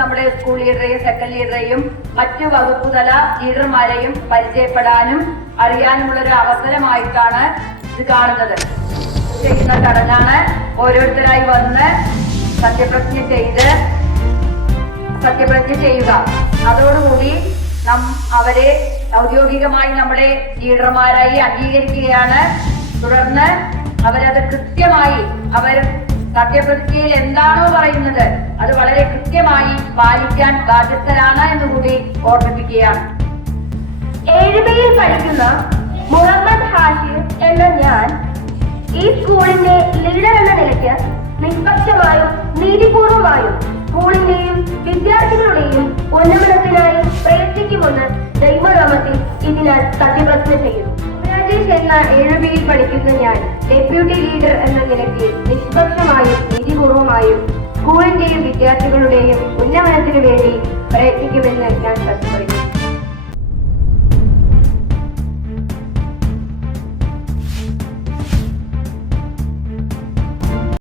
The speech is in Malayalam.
നമ്മുടെ സ്കൂൾ ലീഡറെയും സെക്കൻഡ് ലീഡറെയും മറ്റു വകുപ്പ് തല ലീഡർമാരെയും പരിചയപ്പെടാനും അറിയാനുമുള്ള ഒരു അവസരമായിട്ടാണ് ഇത് കാണുന്നത്. ചെയ്യുന്ന ചടങ്ങാണ് ഓരോരുത്തരായി വന്ന് സത്യപ്രതിജ്ഞ ചെയ്ത് സത്യപ്രതിജ്ഞ ചെയ്യുക. അതോടുകൂടി നം അവരെ ഔദ്യോഗികമായി നമ്മുടെ ലീഡർമാരായി അംഗീകരിക്കുകയാണ്. തുടർന്ന് അവരത് കൃത്യമായി അവർ സത്യപ്രതിജ്ഞയിൽ എന്താണോ പറയുന്നത് പാലിക്കാൻ ബാധ്യസ്ഥരാണ് എന്നുകൂടി ഓർമ്മിപ്പിക്കുകയാണ്. ഏഴുമയിൽ പഠിക്കുന്ന മുഹമ്മദ് ഹാഷിർ എന്ന ഞാൻ ഈ സ്കൂളിന്റെ ലീഡർ എന്ന നിലയ്ക്ക് നിഷ്പക്ഷമായും നീതിപൂർവമായും സ്കൂളിന്റെയും വിദ്യാർത്ഥികളുടെയും ഉന്നമനത്തിനായി പ്രയത്നിക്കുമെന്ന് ദൈവനാമത്തിൽ ഇതിനാൽ സത്യപ്രതിജ്ഞ ചെയ്യുന്നു. രാജേഷ് എന്ന ഏഴുമയിൽ പഠിക്കുന്ന ഞാൻ ഡെപ്യൂട്ടി ലീഡർ എന്ന നിലയ്ക്ക് നിഷ്പക്ഷമായും നീതിപൂർവമായും സ്കൂളിന്റെയും വിദ്യാർത്ഥികളുടെയും ഉന്നമന Give me the much.